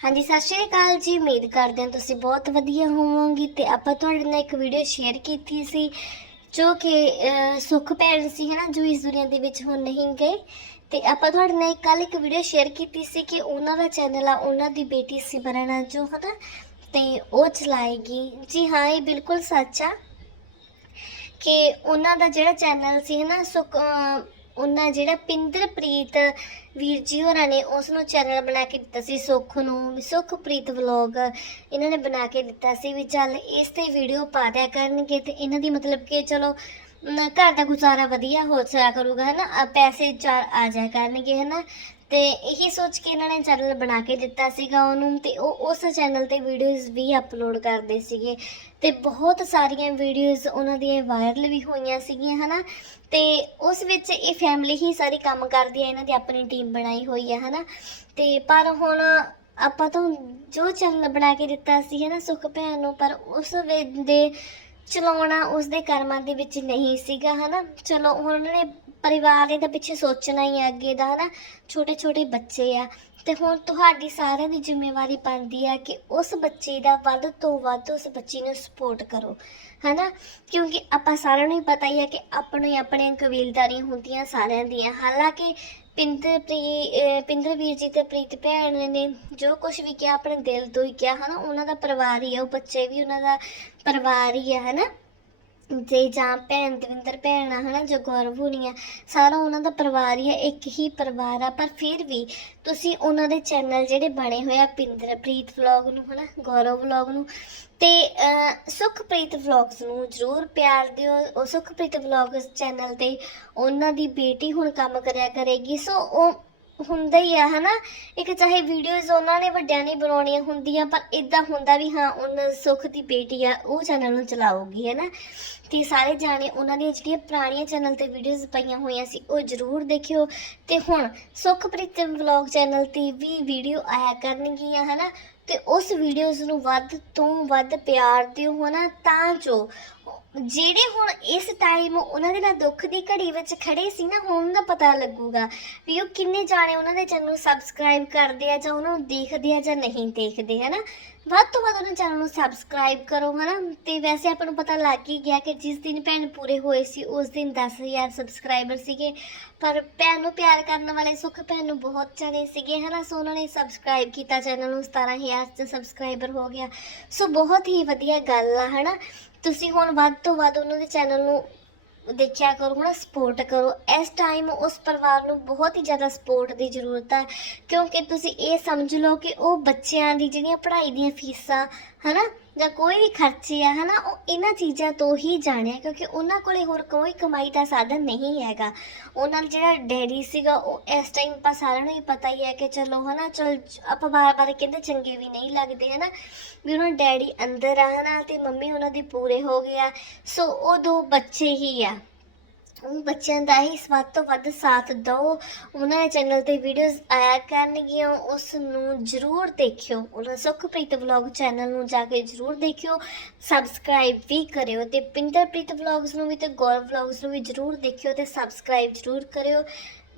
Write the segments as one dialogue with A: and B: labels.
A: ਹਾਂਜੀ ਸਤਿ ਸ਼੍ਰੀ ਅਕਾਲ ਜੀ। ਉਮੀਦ ਕਰਦੇ ਹਾਂ ਤੁਸੀਂ ਬਹੁਤ ਵਧੀਆ ਹੋਵੋਗੇ ਤੇ ਆਪਾਂ ਤੁਹਾਡੇ ਨਾਲ ਇੱਕ ਵੀਡੀਓ ਸ਼ੇਅਰ ਕੀਤੀ ਸੀ ਜੋ ਕਿ ਅਹ, ਸੁੱਖ ਭੈਣ ਸੀ ਹਨਾ ਜੋ ਇਸ ਦੁਨੀਆ ਦੇ ਵਿੱਚ ਹੁਣ ਨਹੀਂ ਗਏ। ਤੇ ਆਪਾਂ ਤੁਹਾਡੇ ਨਾਲ ਕੱਲ ਇੱਕ ਵੀਡੀਓ ਸ਼ੇਅਰ ਕੀਤੀ ਸੀ ਕਿ ਉਹਨਾਂ ਦਾ ਚੈਨਲ ਆ ਉਹਨਾਂ ਦੀ ਬੇਟੀ ਸਿਮਰਨ ਜੋ ਹਨਾ ਤੇ ਉਹ ਚਲਾਏਗੀ। ਜੀ ਹਾਂ ਇਹ ਬਿਲਕੁਲ ਸੱਚ ਆ ਕਿ ਉਹਨਾਂ ਦਾ ਜਿਹੜਾ ਚੈਨਲ ਸੀ ਹਨਾ ਸੁਖ ਅਹ ਉਹਨਾਂ ਜਿਹੜਾ ਪਿੰਦਰਪ੍ਰੀਤ ਵੀਰ ਜੀ ਹੋਰਾਂ ਨੇ ਉਸ ਨੂੰ ਚੈਨਲ ਬਣਾ ਕੇ ਦਿੱਤਾ ਸੀ ਸੁਖ ਨੂੰ ਵੀ ਸੁਖਪ੍ਰੀਤ ਵਲੌਗ ਇਹਨਾਂ ਨੇ ਬਣਾ ਕੇ ਦਿੱਤਾ ਸੀ ਵੀ ਚੱਲ ਇਸ ਤੇ ਵੀਡੀਓ ਪਾ ਦਿਆ ਕਰਨਗੇ ਤੇ ਇਹਨਾਂ ਦੀ ਮਤਲਬ ਕਿ ਚਲੋ ਘਰ ਦਾ ਗੁਜ਼ਾਰਾ ਵਧੀਆ ਹੋ ਸਕਿਆ ਕਰੂਗਾ ਹਨਾ? ਅ, ਪੈਸੇ ਚਾਰ ਆ ਜਾਇਆ ਕਰਨਗੇ ਹਨਾ? ਤੇ ਇਹੀ ਸੋਚ ਕੇ ਇਹਨਾਂ ਨੇ ਚੈਨਲ ਬਣਾ ਕੇ ਦਿੱਤਾ ਸੀਗਾ ਉਹਨੂੰ ਤੇ ਉਹ ਉਸ ਚੈਨਲ ਤੇ ਵੀਡੀਓਜ਼ ਵੀ ਅਪਲੋਡ ਕਰਦੇ ਸੀਗੇ ਤੇ ਬਹੁਤ ਸਾਰੀਆਂ ਵੀਡੀਓਜ਼ ਉਹਨਾਂ ਦੀਆਂ ਵਾਇਰਲ ਵੀ ਹੋਈਆਂ ਸੀਗੀਆਂ, ਹਨਾ? ਤੇ ਉਸ ਵਿੱਚ ਇਹ ਫੈਮਿਲੀ ਹੀ ਸਾਰੀ ਕੰਮ ਕਰਦੀ ਹੈ ਇਹਨਾਂ ਦੀ ਆਪਣੀ ਟੀਮ ਬਣਾਈ ਹੋਈ ਹੈ ਹਨਾ? ਤੇ ਪਰ ਹੁਣ ਆਪਾਂ ਤਾਂ ਜੋ ਚੈਨਲ ਬਣਾ ਕੇ ਦਿੱਤਾ ਸੀ, ਹਨਾ, ਸੁਖ ਭੈਣ ਨੂੰ, ਪਰ ਉਸ ਵੇ ਦੇ ਚਲਾਉਣਾ, ਉਸ ਦੇ ਕਰਮਾਂ ਦੇ ਵਿੱਚ ਨਹੀਂ ਸੀਗਾ, ਹਨਾ? ਚਲੋ ਉਹਨਾਂ ਨੇ ਪਰਿਵਾਰ ਦੇ ਤਾਂ ਪਿੱਛੇ ਸੋਚਣਾ ਹੀ ਹੈ ਅੱਗੇ ਦਾ, ਹਨਾ? ਛੋਟੇ ਛੋਟੇ ਬੱਚੇ ਆ। ਤੇ ਹੁਣ ਤੁਹਾਡੀ ਸਾਰਿਆਂ ਦੀ ਜ਼ਿੰਮੇਵਾਰੀ ਬਣਦੀ ਆ ਕਿ ਉਸ ਬੱਚੇ ਦਾ ਵੱਧ ਤੋਂ ਵੱਧ ਉਸ ਬੱਚੀ ਨੂੰ ਸਪੋਰਟ ਕਰੋ, ਹਨਾ? ਕਿਉਂਕਿ ਆਪਾਂ ਸਾਰਿਆਂ ਨੂੰ ਹੀ ਪਤਾ ਹੀ ਆ ਕਿ ਆਪਣੇ ਆਪਣੇ ਕਬੀਲਦਾਰੀਆਂ ਹੁੰਦੀਆਂ ਸਾਰਿਆਂ ਦੀਆਂ। ਹਾਲਾਂਕਿ ਪਿੰਦਰ ਪ੍ਰੀ ਪਿੰਦਰ ਵੀਰ ਜੀ ਤੇ ਪ੍ਰੀਤ ਭੈਣ ਨੇ ਜੋ ਕੁਝ ਵੀ ਕਿਹਾ, ਆਪਣੇ ਦਿਲ ਤੋਂ ਹੀ ਕਿਹਾ, ਹਨਾ? ਉਹਨਾਂ ਦਾ ਪਰਿਵਾਰ ਹੀ ਆ, ਉਹ ਬੱਚੇ ਵੀ ਉਹਨਾਂ ਦਾ ਪਰਿਵਾਰ ਹੀ ਆ, ਹਨਾ? ਤੇ ਜਾਂ ਭੈਣ ਦਵਿੰਦਰ ਭੈਣ ਆ ਹਨਾ ਜੋ ਗੌਰਵ ਹੋਣੀ ਆ ਸਾਰਾ ਉਹਨਾਂ ਦਾ ਪਰਿਵਾਰ ਹੀ ਆ ਇੱਕ ਹੀ ਪਰਿਵਾਰ ਆ ਪਰ ਫਿਰ ਵੀ ਤੁਸੀਂ ਉਹਨਾਂ ਦੇ ਚੈਨਲ ਜਿਹੜੇ ਬਣੇ ਹੋਏ ਆ ਪਿੰਦਰਪ੍ਰੀਤ ਵਲੌਗ ਨੂੰ ਹਨਾ ਗੌਰਵ ਵਲੌਗ ਨੂੰ ਤੇ ਅਹ, ਸੁਖਪ੍ਰੀਤ ਵਲੌਗਸ ਨੂੰ ਜਰੂਰ ਪਿਆਰ ਦਿਓ ਉਹ ਸੁਖਪ੍ਰੀਤ ਵਲੌਗਸ ਚੈਨਲ ਤੇ ਉਹਨਾਂ ਦੀ ਬੇਟੀ ਹੁਣ ਕੰਮ ਕਰਿਆ ਕਰੇਗੀ ਸੋ ਉਹ ਹੁੰਦਾ ਹੀ ਆ, ਹਨਾ? ਇੱਕ ਚਾਹੇ ਵੀਡੀਓਜ਼ ਉਹਨਾਂ ਨੇ ਵੱਡਿਆਂ ਨੇ ਬਣਾਉਣੀਆਂ ਹੁੰਦੀਆਂ, ਪਰ ਇਦਾਂ ਹੁੰਦਾ ਵੀ ਹਾਂ, ਉਹਨਾਂ ਸੁਖ ਦੀ ਬੇਟੀ ਆ, ਉਹ ਚੈਨਲ ਨੂੰ ਚਲਾਉਗੀ ਹਨਾ? ਤੇ ਸਾਰੇ ਜਾਣੇ ਉਹਨਾਂ ਦੀਆਂ ਜਿਹੜੀਆਂ ਪੁਰਾਣੀਆਂ ਚੈਨਲ ਤੇ ਵੀਡੀਓਜ਼ ਪਈਆਂ ਹੋਈਆਂ ਸੀ, ਉਹ ਜ਼ਰੂਰ ਦੇਖਿਓ। ਤੇ ਹੁਣ ਸੁਖਪ੍ਰੀਤ ਵਲੌਗ ਚੈਨਲ ਤੇ ਵੀ ਵੀਡੀਓ ਆਇਆ ਕਰਨਗੀਆਂ, ਹਨਾ? ਤੇ ਉਸ ਵੀਡੀਓਜ਼ ਨੂੰ ਵੱਧ ਤੋਂ ਵੱਧ ਪਿਆਰ ਦਿਓ, ਹਨਾ? ਤਾਂ ਜੋ ਜਿਹੜੇ ਹੁਣ ਇਸ ਟਾਈਮ ਉਹਨਾਂ ਦੇ ਨਾਲ ਦੁੱਖ ਦੀ ਘੜੀ ਵਿੱਚ ਖੜੇ ਸੀ ਨਾ, ਹੁਣ ਦਾ ਪਤਾ ਲੱਗੂਗਾ ਵੀ ਉਹ ਕਿੰਨੇ ਜਾਣੇ ਉਹਨਾਂ ਦੇ ਚੈਨਲ ਨੂੰ ਸਬਸਕ੍ਰਾਈਬ ਕਰਦੇ ਆ ਜਾਂ ਉਹਨਾਂ ਨੂੰ ਦੇਖਦੇ ਆ ਜਾਂ ਨਹੀਂ ਦੇਖਦੇ, ਹਨਾ? ਵੱਧ ਤੋਂ ਵੱਧ ਉਹਨਾਂ ਚੈਨਲ ਨੂੰ ਸਬਸਕ੍ਰਾਈਬ ਕਰੋ, ਹਨਾ? ਤੇ ਵੈਸੇ ਆਪਾਂ ਨੂੰ ਪਤਾ ਲੱਗ ਹੀ ਗਿਆ ਕਿ ਜਿਸ ਦਿਨ ਭੈਣ ਪੂਰੇ ਹੋਏ ਸੀ, ਉਸ ਦਿਨ 10000 ਸਬਸਕ੍ਰਾਈਬਰ ਸੀਗੇ। ਪਰ ਭੈਣ ਨੂੰ ਪਿਆਰ ਕਰਨ ਵਾਲੇ ਸੁੱਖ ਭੈਣ ਨੂੰ ਬਹੁਤ ਜਾਣੇ ਸੀਗੇ, ਹਨਾ? ਸੋ ਉਹਨਾਂ ਨੇ ਸਬਸਕ੍ਰਾਈਬ ਕੀਤਾ ਚੈਨਲ ਨੂੰ 17000 ਚ ਸਬਸਕ੍ਰਾਈਬਰ ਹੋ ਗਿਆ। ਸੋ ਬਹੁਤ ਹੀ ਵਧੀਆ ਗੱਲ ਆ, ਹਨਾ? ਤੁਸੀਂ ਹੁਣ ਵੱਧ ਤੋਂ ਵੱਧ ਉਹਨਾਂ ਦੇ ਚੈਨਲ ਨੂੰ ਦੇਖਿਆ ਕਰੋ ਹੁਣ ਸਪੋਰਟ ਕਰੋ। ਇਸ ਟਾਈਮ ਉਸ ਪਰਿਵਾਰ ਨੂੰ ਬਹੁਤ ਹੀ ਜ਼ਿਆਦਾ ਸਪੋਰਟ ਦੀ ਜ਼ਰੂਰਤ ਹੈ ਕਿਉਂਕਿ ਤੁਸੀਂ ਇਹ ਸਮਝ ਲਓ ਕਿ ਉਹ ਬੱਚਿਆਂ ਦੀ ਜਿਹੜੀਆਂ ਪੜ੍ਹਾਈ ਦੀਆਂ ਫੀਸਾਂ, ਹਨਾ ਜਾਂ ਕੋਈ ਵੀ ਖਰਚੇ ਆ, ਹਨਾ, ਉਹ ਇਹਨਾਂ ਚੀਜ਼ਾਂ ਤੋਂ ਹੀ ਜਾਣਿਆ, ਕਿਉਂਕਿ ਉਹਨਾਂ ਕੋਲੇ ਹੋਰ ਕੋਈ ਕਮਾਈ ਦਾ ਸਾਧਨ ਨਹੀਂ ਹੈਗਾ। ਉਹਨਾਂ ਦਾ ਜਿਹੜਾ ਡੈਡੀ ਸੀਗਾ, ਉਹ ਇਸ ਟਾਈਮ ਆਪਾਂ ਸਾਰਿਆਂ ਨੂੰ ਹੀ ਪਤਾ ਹੀ ਹੈ ਕਿ ਚਲੋ, ਹਨਾ, ਚਲ, ਆਪਾਂ ਬਾਰ-ਬਾਰ ਕਹਿੰਦੇ ਚੰਗੇ ਵੀ ਨਹੀਂ ਲੱਗਦੇ, ਹਨਾ। ਵੀ ਉਹਨਾਂ ਡੈਡੀ ਅੰਦਰ ਆ, ਹਨਾ, ਤੇ ਮੰਮੀ ਉਹਨਾਂ ਦੀ ਪੂਰੇ ਹੋ ਗਿਆ ਸੋ ਉਹ ਦੋ ਬੱਚੇ ਹੀ ਆ। ਬੱਚਿਆਂ ਦਾ ਹੀ ਵੱਧ ਤੋਂ ਵੱਧ ਸਾਥ ਦਿਓ। ਉਹਨਾਂ ਦੇ ਚੈਨਲ ਤੇ ਵੀਡੀਓਜ਼ ਆਇਆ ਕਰਨਗੀਆਂ, ਉਸ ਨੂੰ ਜਰੂਰ ਦੇਖਿਓ। ਉਹਨਾਂ ਸੁਖਪ੍ਰੀਤ ਵਲੌਗ ਚੈਨਲ ਨੂੰ ਜਾ ਕੇ ਜਰੂਰ ਦੇਖਿਓ। ਸਬਸਕ੍ਰਾਈਬ ਵੀ ਕਰਿਓ ਤੇ ਪਿੰਦਰਪ੍ਰੀਤ ਵਲੌਗਸ ਨੂੰ ਵੀ ਤੇ ਗੌਰਵ ਵਲੌਗਸ ਨੂੰ ਵੀ ਜਰੂਰ ਦੇਖਿਓ ਤੇ ਸਬਸਕ੍ਰਾਈਬ ਜਰੂਰ ਕਰਿਓ।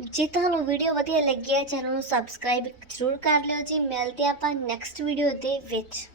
A: ਜੇ ਤੁਹਾਨੂੰ ਵੀਡੀਓ ਵਧੀਆ ਲੱਗੀ ਹੈ, ਚੈਨਲ ਨੂੰ ਸਬਸਕ੍ਰਾਈਬ ਜਰੂਰ ਕਰ ਲਿਓ ਜੀ। ਮਿਲਦੇ ਆਪਾਂ ਨੈਕਸਟ ਵੀਡੀਓ ਦੇ ਵਿੱਚ।